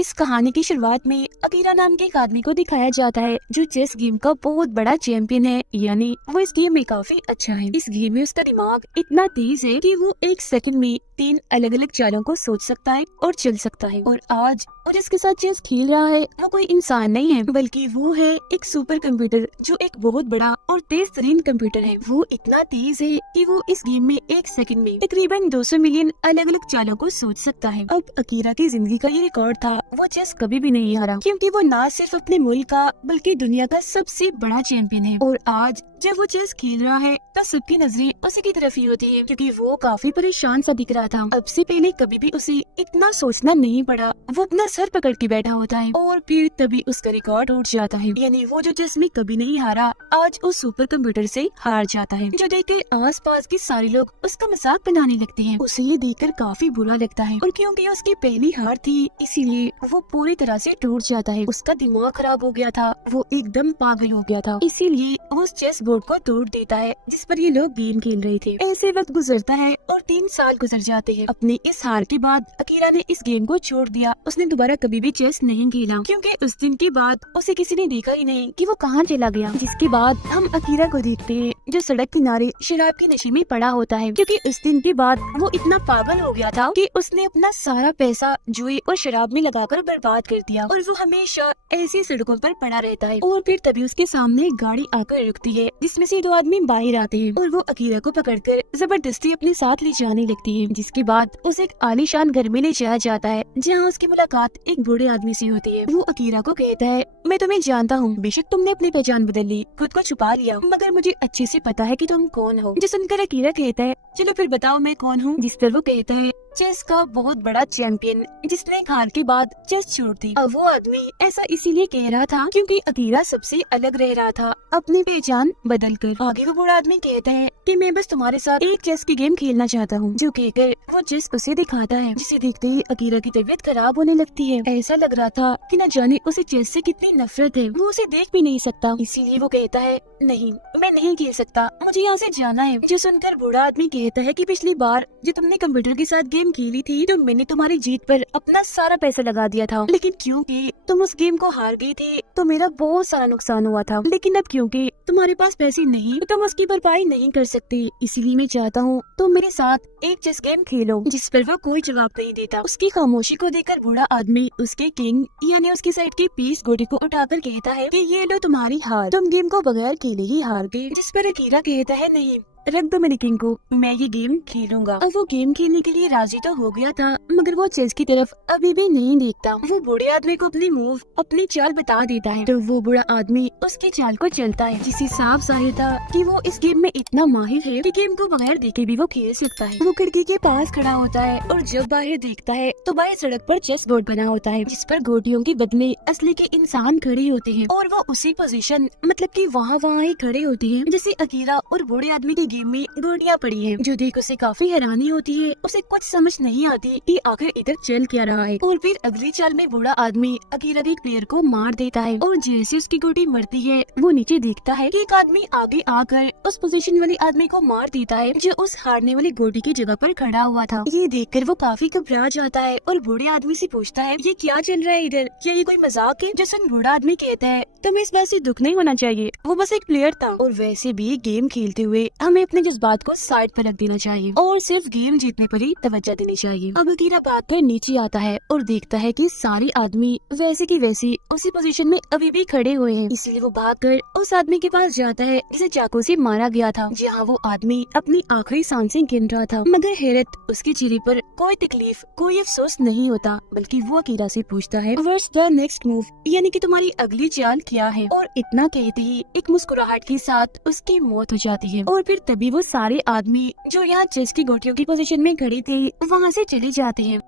इस कहानी की शुरुआत में अकीरा नाम के एक आदमी को दिखाया जाता है जो चेस गेम का बहुत बड़ा चैंपियन है, यानी वो इस गेम में काफी अच्छा है। इस गेम में उसका दिमाग इतना तेज है कि वो एक सेकंड में 3 अलग अलग चालों को सोच सकता है और चल सकता है। और आज और जिसके साथ चेस खेल रहा है वो कोई इंसान नहीं है, बल्कि वो है एक सुपर कंप्यूटर जो एक बहुत बड़ा और तेज तरीन कंप्यूटर है। वो इतना तेज है कि वो इस गेम में एक सेकंड में तकरीबन 200 मिलियन अलग अलग चालों को सोच सकता है। अब अकीरा की जिंदगी का ये रिकॉर्ड था, वो चेस कभी भी नहीं हारा, क्योंकि वो ना सिर्फ अपने मुल्क का बल्कि दुनिया का सबसे बड़ा चैंपियन है। और आज जब वो चेस खेल रहा है तो सबकी नजरें उसी की तरफ ही होती है, क्योंकि वो काफी परेशान सा दिख रहा था। अब से पहले कभी भी उसे इतना सोचना नहीं पड़ा। वो अपना सर पकड़ के बैठा होता है और फिर तभी उसका रिकॉर्ड टूट जाता है, यानी वो जो चेस में कभी नहीं हारा आज उस सुपर कंप्यूटर से हार जाता है। जो देखकर आसपास के सारे लोग उसका मजाक बनाने लगते हैं। उसे ये देखकर काफी बुरा लगता है, और क्योंकि उसकी पहली हार थी इसीलिए वो पूरी तरह से टूट जाता है। उसका दिमाग खराब हो गया था, वो एकदम पागल हो गया था, इसीलिए वो उस चेस बोर्ड को तोड़ देता है जिस पर ये लोग गेम खेल रहे थे। ऐसे वक्त गुजरता है और 3 साल गुजर जाते हैं। अपनी इस हार के बाद अकीरा ने इस गेम को छोड़ दिया। उसने दोबारा कभी भी चेस नहीं खेला, क्योंकि उस दिन के बाद उसे किसी ने देखा ही नहीं कि वो कहाँ चला गया। जिसके बाद हम अकीरा को देखते हैं जो सड़क किनारे शराब के नशे में पड़ा होता है, क्योंकि उस दिन के बाद वो इतना पागल हो गया था कि उसने अपना सारा पैसा जुए और शराब में लगाकर बर्बाद कर दिया, और वो हमेशा ऐसी सड़कों पर पड़ा रहता है। और फिर तभी उसके सामने एक गाड़ी आकर रुकती है जिसमें से 2 आदमी बाहर आते हैं, और वो अकीरा को पकड़कर जबरदस्ती अपने साथ ले जाने लगती है। जिसके बाद उसे एक आलीशान घर में ले जाया जाता है जहाँ उसकी मुलाकात एक बूढ़े आदमी से होती है। वो अकीरा को कहता है, मैं तुम्हें जानता हूँ, बेशक तुमने अपनी पहचान बदल ली, खुद को छुपा लिया, मगर मुझे अच्छे से पता है कि तुम कौन हो। जो सुनकर अकीरा कहता है, चलो फिर बताओ मैं कौन हूँ। जिस पर वो कहता है, चेस का बहुत बड़ा चैंपियन जिसने एक हार के बाद चेस छोड़ दी। अब वो आदमी ऐसा इसीलिए कह रहा था क्योंकि अकीरा सबसे अलग रह रहा था अपनी पहचान बदल कर। आगे वो बूढ़ा आदमी कहता है कि मैं बस तुम्हारे साथ एक चेस की गेम खेलना चाहता हूँ। जो कहकर वो चेस उसे दिखाता है, जिसे देखते ही अकीरा की तबीयत खराब होने लगती है। ऐसा लग रहा था कि न जाने उसे चेस से कितनी नफरत है, वो उसे देख भी नहीं सकता। इसीलिए वो कहता है, नहीं मैं नहीं खेल सकता, मुझे यहाँ से जाना है। जो सुनकर बूढ़ा आदमी कहता है कि पिछली बार जो तुमने कंप्यूटर के साथ गेम खेली थी तो मैंने तुम्हारी जीत पर अपना सारा पैसा लगा दिया था, लेकिन क्योंकि तुम उस गेम को हार गई थी तो मेरा बहुत सारा नुकसान हुआ था। लेकिन अब क्योंकि तुम्हारे पास पैसे नहीं तो तुम उसकी भरपाई नहीं कर सकती, इसीलिए मैं चाहता हूँ तुम मेरे साथ एक चेस गेम खेलो। जिस पर वो कोई जवाब नहीं देता। उसकी खामोशी को देखकर बूढ़ा आदमी उसके किंग यानी उसकी साइड के पीस गोटी को उठाकर कहता है कि ये लो तुम्हारी हार, तुम गेम को बगैर खेले ही हार गए। जिस पर अकीरा कहता है, नहीं रख दो मेरे किंग को, मैं ये गेम खेलूंगा। अब वो गेम खेलने के लिए राजी तो हो गया था, मगर वो चेस की तरफ अभी भी नहीं देखता। वो बूढ़े आदमी को अपनी मूव अपनी चाल बता देता है, तो वो बूढ़ा आदमी उसकी चाल को चलता है, जिससे साफ जाहिर था कि वो इस गेम में इतना माहिर है कि गेम को बगैर देखे भी वो खेल सकता है। वो खिड़की के पास खड़ा होता है और जब बाहर देखता है तो बाहर सड़क पर चेस बोर्ड बना होता है, जिस पर गोटियों के बदले असली के इंसान खड़े होते हैं, और वो उसी पोजीशन मतलब कि वहाँ ही खड़े होते हैं जैसे अकीरा और बूढ़े आदमी के गेम में गोटियां पड़ी हैं। जो देख उसे काफी हैरानी होती है, उसे कुछ समझ नहीं आती कि आखिर इधर चल क्या रहा है। और फिर अगली चाल में बूढ़ा आदमी अकीरा के प्लेयर को मार देता है, और जैसे उसकी गोटी मरती है वो नीचे देखता है कि एक आदमी आगे आकर उस पोजीशन वाले आदमी को मार देता है जो उस हारने वाली गोटी की जगह पर खड़ा हुआ था। ये देखकर वो काफी घबरा जाता है और बूढ़े आदमी से पूछता है, ये क्या चल रहा है इधर, क्या ये कोई मजाक है? जिस बूढ़ा आदमी कहता है, तुम्हें इस बात से दुख नहीं होना चाहिए, वो बस एक प्लेयर था, और वैसे भी गेम खेलते हुए हमें अपने जज्बात को साइड पर रख देना चाहिए और सिर्फ गेम जीतने पर ही तवज्जो देनी चाहिए। अब अकीरा भाग कर नीचे आता है और देखता है कि सारे आदमी वैसे की वैसी उसी पोजीशन में अभी भी खड़े हुए हैं। इसलिए वो भागकर उस आदमी के पास जाता है जिसे चाकू से मारा गया था, जहाँ वो आदमी अपनी आखिरी सांसें गिन रहा था। मगर हैरत, उसके चेहरे पर कोई तकलीफ कोई अफसोस नहीं होता, बल्कि वो अकीरा से पूछता है, व्हाट्स द नेक्स्ट मूव, यानी कि तुम्हारी अगली चाल क्या है? और इतना कहते ही एक मुस्कुराहट के साथ उसकी मौत हो जाती है। और फिर तभी वो सारे आदमी जो यहाँ चेस की गोटियों की पोजीशन में खड़े थे वहाँ से चले जाते हैं।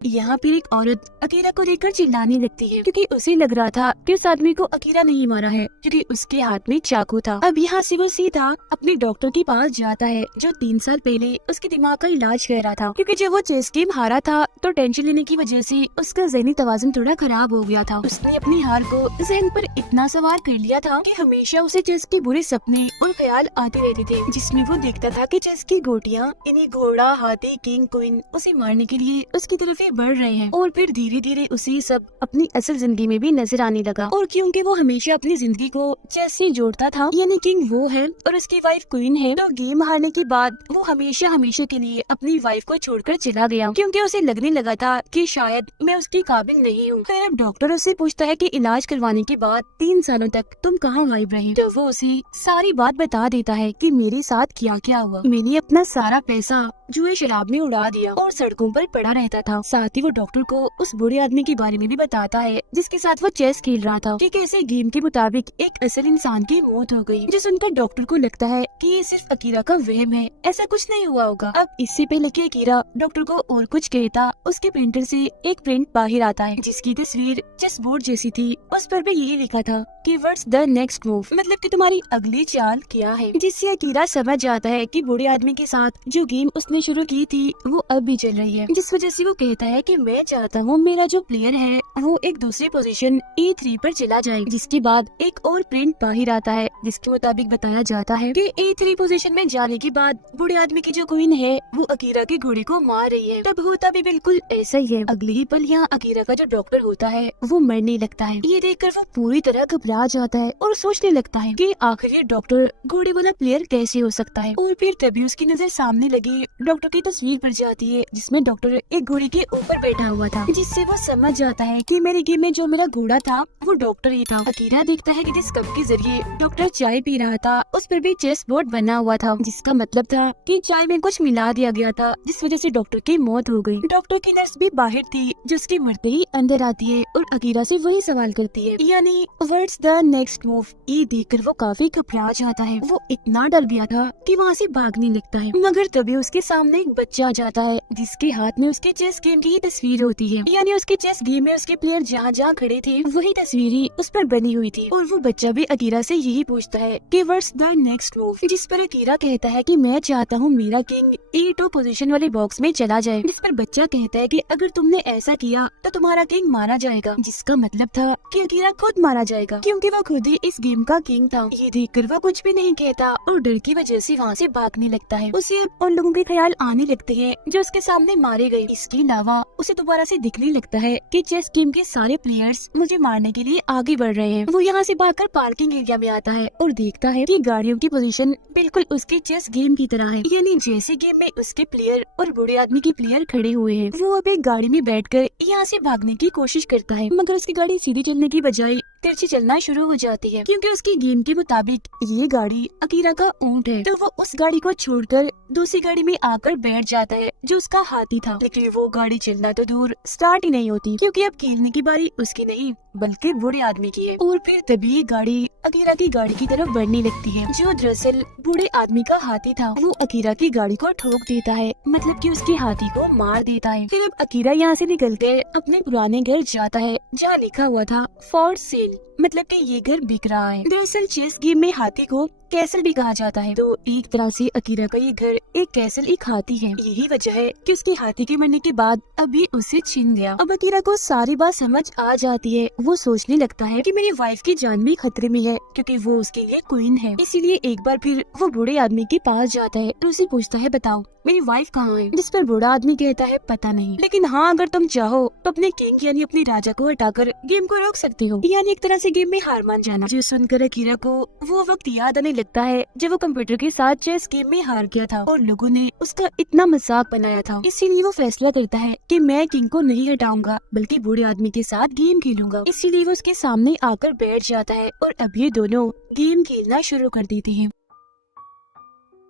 यहाँ फिर एक औरत अकीरा को देखकर चिल्लाने लगती है, क्योंकि उसे लग रहा था कि उस आदमी को अकीरा नहीं मारा है, क्योंकि उसके हाथ में चाकू था। अब यहाँ से वो सीधा अपने डॉक्टर के पास जाता है जो 3 साल पहले उसके दिमाग का इलाज कर रहा था, क्योंकि जब वो चेस गेम हारा था तो टेंशन लेने की वजह से उसका ज़हनी तवाज़ुन थोड़ा खराब हो गया था। उसने अपनी हार को जहन पर इतना सवार कर लिया था कि हमेशा उसे चेस के बुरे सपने और ख्याल आते रहते थे, जिसमें वो देखता था कि चेस की गोटियाँ यानी घोड़ा, हाथी, किंग, क्वीन उसे मारने के लिए उसकी तरफ आगे बढ़ रहे हैं और फिर धीरे धीरे उसे सब अपनी असल जिंदगी में भी नजर आने लगा। और क्योंकि वो हमेशा अपनी जिंदगी को चेस से जोड़ता था, यानी किंग वो है और उसकी वाइफ क्वीन है, तो गेम हारने के बाद वो हमेशा हमेशा के लिए अपनी वाइफ को छोड़कर चला गया, क्योंकि उसे लगने लगा था कि शायद मैं उसकी काबिल नहीं हूँ। फिर अब डॉक्टर उससे पूछता है कि इलाज करवाने के बाद 3 सालों तक तुम कहाँ गायब रहे, तो वो उसे सारी बात बता देता है कि मेरे साथ क्या क्या हुआ। मैंने अपना सारा पैसा जुए शराब में उड़ा दिया और सड़कों पर पड़ा रहता था। साथ ही वो डॉक्टर को उस बुरे आदमी के बारे में भी बताता है जिसके साथ वो चेस खेल रहा था, कि कैसे गेम के मुताबिक एक असल इंसान की मौत हो गई, जो सुनकर डॉक्टर को लगता है कि ये सिर्फ अकीरा का वहम है, ऐसा कुछ नहीं हुआ होगा। अब इससे पहले कि अकीरा डॉक्टर को और कुछ कहता, उसके प्रिंटर से एक प्रिंट बाहर आता है जिसकी तस्वीर चेस बोर्ड जैसी थी। उस पर भी यही लिखा था कि व्हाट्स द नेक्स्ट मूव, मतलब कि तुम्हारी अगली चाल क्या है, जिससे अकीरा समझ जाता है कि बुरे आदमी के साथ जो गेम उसने शुरू की थी वो अब भी चल रही है। जिस वजह से वो कहता है कि मैं चाहता हूँ मेरा जो प्लेयर है वो एक दूसरी पोजीशन E3 पर चला जाए। जिसके बाद एक और प्रिंट बाहर आता है जिसके मुताबिक बताया जाता है कि E3 पोजीशन में जाने के बाद बुरे आदमी की जो क्वीन है वो अकीरा के घोड़े को मार रही है। तब होता भी बिल्कुल ऐसा ही है। अगले ही पल यहाँ अकीरा का जो डॉक्टर होता है वो मरने लगता है। ये देखकर वो पूरी तरह घबरा जाता है और सोचने लगता है कि आखिर ये डॉक्टर घोड़े वाला प्लेयर कैसे हो सकता है। और फिर तभी उसकी नजर सामने लगी डॉक्टर की तस्वीर पर जाती है जिसमें डॉक्टर एक घोड़े के ऊपर बैठा हुआ था, जिससे वो समझ जाता है कि मेरे गेम में जो मेरा घोड़ा था वो डॉक्टर ही था। अकीरा देखता है कि जिस कप के जरिए डॉक्टर चाय पी रहा था उस पर भी चेस बोर्ड बना हुआ था, जिसका मतलब था कि चाय में कुछ मिला दिया गया था, जिस वजह से डॉक्टर की मौत हो गई। डॉक्टर की नर्स भी बाहर थी जो उसके मरते ही अंदर आती है और अकीरा से वही सवाल करती है, यानी व्हाट्स द नेक्स्ट मूव। ये देखकर वो काफी घबरा जाता है। वो इतना डर गया था कि वहाँ से भागने लगता है, मगर तभी उसके सामने एक बच्चा आ जाता है जिसके हाथ में उसके चेस गेम की तस्वीर होती है, यानी उसके चेस गेम में उसके प्लेयर जहाँ जहाँ खड़े थे वही तस्वीर ही उस पर बनी हुई थी। और वो बच्चा भी अकीरा से यही पूछता है कि व्हाट्स द नेक्स्ट मूव, जिस पर अकीरा कहता है कि मैं चाहता हूँ मेरा किंग E2 पोजीशन वाले बॉक्स में चला जाए, जिस पर बच्चा कहता है कि अगर तुमने ऐसा किया तो तुम्हारा किंग मारा जाएगा, जिसका मतलब था कि अकीरा खुद मारा जाएगा क्योंकि वो खुद ही इस गेम का किंग था। ये देखकर वो कुछ भी नहीं कहता और डर की वजह से वहाँ से भागने लगता है। उसे अब उन लोगों के ख्याल आने लगते हैं जो उसके सामने मारे गए। इसके अलावा उसे दोबारा से दिखने लगता है कि चेस गेम के सारे प्लेयर्स मुझे मारने के लिए आगे बढ़ रहे हैं। वो यहाँ से भागकर पार्किंग एरिया में आता है और देखता है कि गाड़ियों की पोजीशन बिल्कुल उसके चेस गेम की तरह है, यानी जैसे गेम में उसके प्लेयर और बुरे आदमी के प्लेयर खड़े हुए हैं। वो अब एक गाड़ी में बैठकर यहाँ से भागने की कोशिश करता है, मगर उसकी गाड़ी सीधी चलने की बजाय तिरछी चलना शुरू हो जाती है क्योंकि उसकी गेम के मुताबिक ये गाड़ी अकीरा का ऊंट है। तो वो उस गाड़ी को छोड़कर दूसरी गाड़ी में आकर बैठ जाता है जो उसका हाथी था, लेकिन वो गाड़ी चलना तो दूर स्टार्ट ही नहीं होती क्योंकि अब खेलने की बारी उसकी नहीं बल्कि बुरे आदमी की है। और फिर तभी ये गाड़ी अकीरा की गाड़ी की तरफ बढ़ने लगती है जो दरअसल बुरे आदमी का हाथी था। वो अकीरा की गाड़ी को ठोक देता है, मतलब कि उसके हाथी को मार देता है। फिर अब अकीरा यहाँ से निकलकर अपने पुराने घर जाता है जहाँ लिखा हुआ था फॉर सेल, मतलब कि ये घर बिक रहा है। दरअसल चेस गेम में हाथी को कैसल भी कहा जाता है, तो एक तरह से अकीरा का ये घर एक कैसल एक हाथी है। यही वजह है कि उसके हाथी के मरने के बाद अभी उसे छीन गया। अब अकीरा को सारी बात समझ आ जाती है। वो सोचने लगता है कि मेरी वाइफ की जान भी खतरे में है क्योंकि वो उसके लिए क्वीन है। इसीलिए एक बार फिर वो बूढ़े आदमी के पास जाता है तो उसे पूछता है बताओ मेरी वाइफ कहाँ है, जिस पर बूढ़ा आदमी कहता है पता नहीं, लेकिन हाँ अगर तुम चाहो तो अपने किंग यानी अपने राजा को हटाकर गेम को रोक सकती हो, यानी एक तरह से गेम में हार मान जाना। जो सुनकर अकीरा को वो वक्त याद आने लगता है जब वो कंप्यूटर के साथ चेस गेम में हार गया था और लोगों ने उसका इतना मजाक बनाया था। इसीलिए वो फैसला करता है कि मैं किंग को नहीं हटाऊंगा बल्कि बूढ़े आदमी के साथ गेम खेलूंगा। इसीलिए वो उसके सामने आकर बैठ जाता है और अब ये दोनों गेम खेलना शुरू कर देते हैं।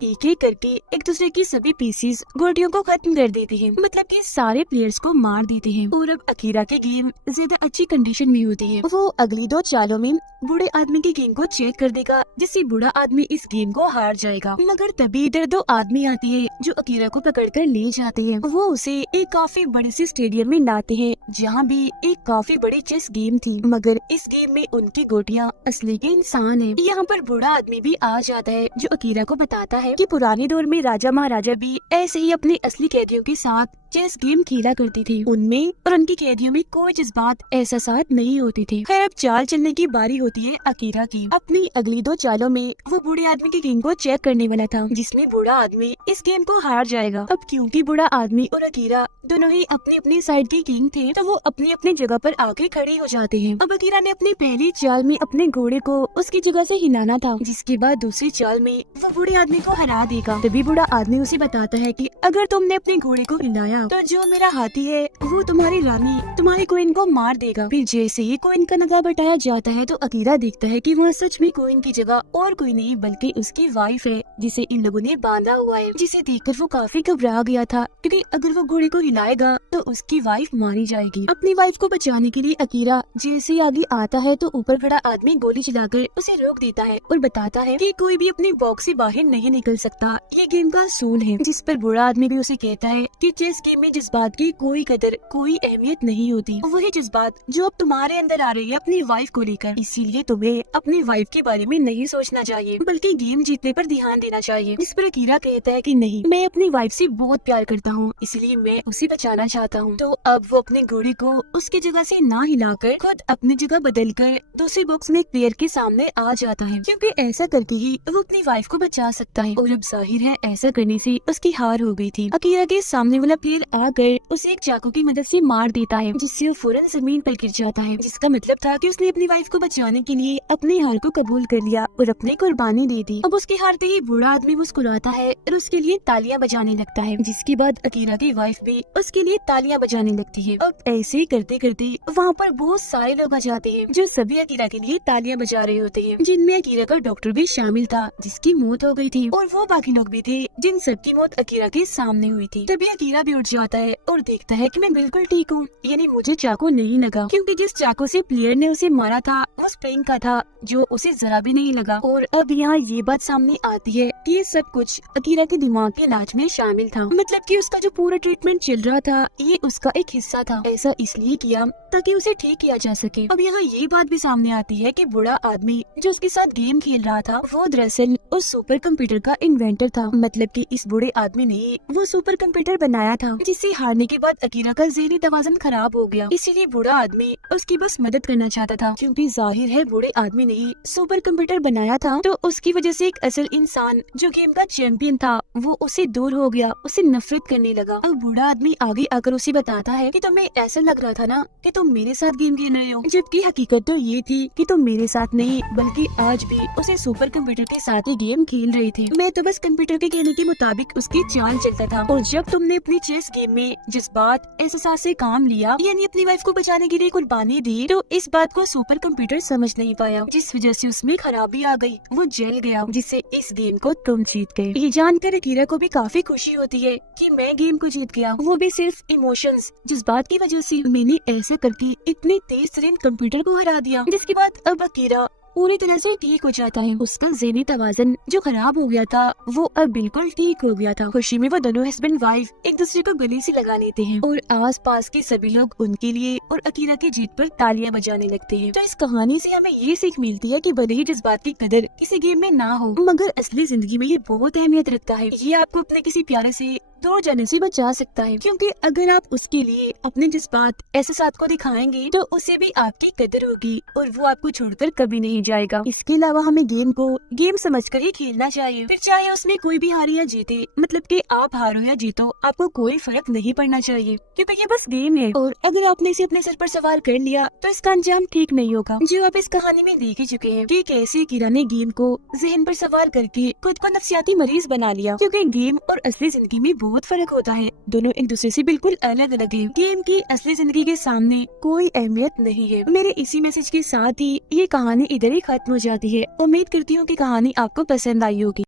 एक एक करके एक दूसरे की सभी पीसीज गोटियों को खत्म कर देते हैं, मतलब कि सारे प्लेयर्स को मार देते हैं। और अब अकीरा के गेम ज्यादा अच्छी कंडीशन में होती है। वो अगली 2 चालों में बूढ़े आदमी के गेम को चेक कर देगा जिससे बूढ़ा आदमी इस गेम को हार जाएगा। मगर तभी इधर 2 आदमी आते हैं जो अकीरा को पकड़कर ले जाते हैं। वो उसे एक काफी बड़े से स्टेडियम में लाते हैं जहाँ भी एक काफी बड़ी चेस गेम थी, मगर इस गेम में उनकी गोटियाँ असली के इंसान है। यहाँ पर बूढ़ा आदमी भी आ जाता है जो अकीरा को बताता है कि पुराने दौर में राजा महाराजा भी ऐसे ही अपने असली कैदियों के साथ चेस गेम खेला करती थी, उनमें और उनकी कैदियों में कोई जज्बात एहसासात नहीं होती थी। खैर अब चाल चलने की बारी होती है अकीरा की। अपनी अगली 2 चालों में वो बूढ़े आदमी की किंग को चेक करने वाला था, जिसमें बूढ़ा आदमी इस गेम को हार जाएगा। अब क्योंकि बूढ़ा आदमी और अकीरा दोनों ही अपनी अपनी साइड के किंग थे, तो वो अपनी अपनी जगह पर आके खड़े हो जाते हैं। अब अकीरा ने अपनी पहली चाल में अपने घोड़े को उसकी जगह से हिलाना था, जिसके बाद दूसरी चाल में वो बूढ़े आदमी को हरा देगा। तभी बूढ़ा आदमी उसे बताता है कि अगर तुमने अपने घोड़े को हिलाया तो जो मेरा हाथी है वो तुम्हारी रानी तुम्हारी क्वीन को मार देगा। फिर जैसे ही क्वीन का नगा बटाया जाता है तो अकीरा देखता है कि वहाँ सच में क्वीन की जगह और कोई नहीं बल्कि उसकी वाइफ है, जिसे इन लोगों ने बांधा हुआ है। जिसे देखकर वो काफी घबरा गया था, क्योंकि अगर वो घोड़े को हिलाएगा तो उसकी वाइफ मारी जाएगी। अपनी वाइफ को बचाने के लिए अकीरा जैसे ही आगे आता है तो ऊपर खड़ा आदमी गोली चलाकर उसे रोक देता है और बताता है कि कोई भी अपने बॉक्स से बाहर नहीं निकल सकता, ये गेम का असूल है। जिस पर बूढ़ा आदमी भी उसे कहता है कि चेस गेम में जज्बात की कोई कदर कोई अहमियत नहीं होती, वही जज्बात जो अब तुम्हारे अंदर आ रही है अपनी वाइफ को लेकर, इसीलिए तुम्हें अपनी वाइफ के बारे में नहीं सोचना चाहिए बल्कि गेम जीतने पर ध्यान देना चाहिए। जिस पर अकीरा कहता है कि नहीं, मैं अपनी वाइफ से बहुत प्यार करता हूँ, इसलिए मैं उसे बचाना चाहता हूँ। तो अब वो अपने घोड़े को उसकी जगह से ना हिलाकर खुद अपनी जगह बदलकर दूसरे बॉक्स में प्लेयर के सामने आ जाता है, क्योंकि ऐसा करके ही वो अपनी वाइफ को बचा सकता है। और अब जाहिर है ऐसा करने से उसकी हार हो गई थी। अकीरा के सामने वाला प्लेयर आकर उसे एक चाकू की मदद से मार देता है, जिससे वो फौरन जमीन पर गिर जाता है, जिसका मतलब था कि उसने अपनी वाइफ को बचाने के लिए अपनी हार को कबूल कर लिया और अपनी कुर्बानी दे दी। अब उसके हारते ही बूढ़ा आदमी मुस्कुराता है और उसके लिए तालियां बजाने लगता है, जिसके बाद अकीरा की वाइफ भी उसके लिए तालियां बजाने लगती है। अब ऐसे ही करते करते वहाँ पर बहुत सारे लोग आ जाते हैं, जो सभी अकीरा के लिए तालियां बजा रहे होते हैं, जिनमें अकीरा का डॉक्टर भी शामिल था, जिसकी मौत हो गई थी, और वो बाकी लोग भी थे जिन सबकी मौत अकीरा के सामने हुई थी। तभी अकीरा भी उठ जाता है और देखता है कि मैं बिल्कुल ठीक हूँ, यानी मुझे चाकू नहीं लगा, क्योंकि जिस चाकू से प्लेयर ने उसे मारा था वो स्प्रिंग का था, जो उसे जरा भी नहीं लगा। और अब यहाँ ये बात सामने आती है कि ये सब कुछ अकीरा के दिमाग के इलाज में शामिल था, मतलब कि उसका जो पूरा ट्रीटमेंट चल रहा था ये उसका एक हिस्सा था। ऐसा इसलिए किया ताकि उसे ठीक किया जा सके। अब यहाँ ये बात भी सामने आती है कि बूढ़ा आदमी जो उसके साथ गेम खेल रहा था वो दरअसल उस सुपर कंप्यूटर का इन्वेंटर था, मतलब कि इस बूढ़े आदमी ने वो सुपर कंप्यूटर बनाया था, जिससे हारने के बाद अकीरा का ज़हनी तवाज़ुन खराब हो गया। इसीलिए बूढ़ा आदमी उसकी बस मदद करना चाहता था, क्योंकि जाहिर है बूढ़े आदमी ने ही सुपर कंप्यूटर बनाया था, तो उसकी वजह से एक असल इंसान जो गेम का चैंपियन था वो उसे दूर हो गया, उसे नफरत करने लगा। अब बूढ़ा आदमी आगे आकर उसे बताता है कि तुम्हें ऐसा लग रहा था ना कि तुम मेरे साथ गेम खेल रहे हो, जबकि हकीकत तो ये थी कि तुम मेरे साथ नहीं बल्कि आज भी उसे सुपर कंप्यूटर के साथ ही गेम खेल रहे थे। मैं तो बस कंप्यूटर के कहने के मुताबिक उसकी चाल चलता था, और जब तुमने अपनी चेस गेम में जज्बात एहसास से काम लिया, यानी अपनी वाइफ को बचाने के लिए कुर्बानी दी, तो इस बात को सुपर कंप्यूटर समझ नहीं पाया, जिस वजह से उसमें खराबी आ गई, वो जल गया, जिससे इस गेम को तुम जीत गए। ये जानकर अकीरा को भी काफी खुशी होती है कि मैं गेम को जीत गया, वो भी सिर्फ इमोशंस जज्बात की वजह से। मैंने ऐसा करके इतने तेज तरीन कंप्यूटर को हरा दिया, जिसके बाद अब अकीरा पूरी तरह से ठीक हो जाता है। उसका ज़हनी तवाज़ुन जो खराब हो गया था वो अब बिल्कुल ठीक हो गया था। खुशी में वो दोनों हस्बैंड वाइफ एक दूसरे को गले से लगा लेते हैं, और आस पास के सभी लोग उनके लिए और अकीरा की जीत पर तालियां बजाने लगते हैं। तो इस कहानी से हमें ये सीख मिलती है कि भले ही जज्बात की कदर किसी गेम में ना हो, मगर असली जिंदगी में ये बहुत अहमियत रखता है। ये आपको अपने किसी प्यारे से दूर जाने से बचा सकता है, क्योंकि अगर आप उसके लिए अपने जज्बात एहसास को दिखाएंगे तो उसे भी आपकी कदर होगी और वो आपको छोड़कर कभी नहीं जाएगा। इसके अलावा हमें गेम को गेम समझकर ही खेलना चाहिए, फिर चाहे उसमें कोई भी हारे या जीते, मतलब कि आप हारो या जीतो आपको कोई फर्क नहीं पड़ना चाहिए, क्योंकि ये बस गेम है। और अगर आपने इसे अपने सर पर सवार कर लिया तो इसका अंजाम ठीक नहीं होगा, जो आप इस कहानी में देख ही चुके हैं कि कैसे अकीरा ने गेम को जहन पर सवार करके खुद को नफ्सियाती मरीज बना लिया। क्योंकि गेम और असली जिंदगी में बहुत फर्क होता है, दोनों एक दूसरे से बिल्कुल अलग अलग है। गेम की असली जिंदगी के सामने कोई अहमियत नहीं है। मेरे इसी मैसेज के साथ ही ये कहानी इधर ही खत्म हो जाती है। उम्मीद करती हूँ कि कहानी आपको पसंद आई होगी।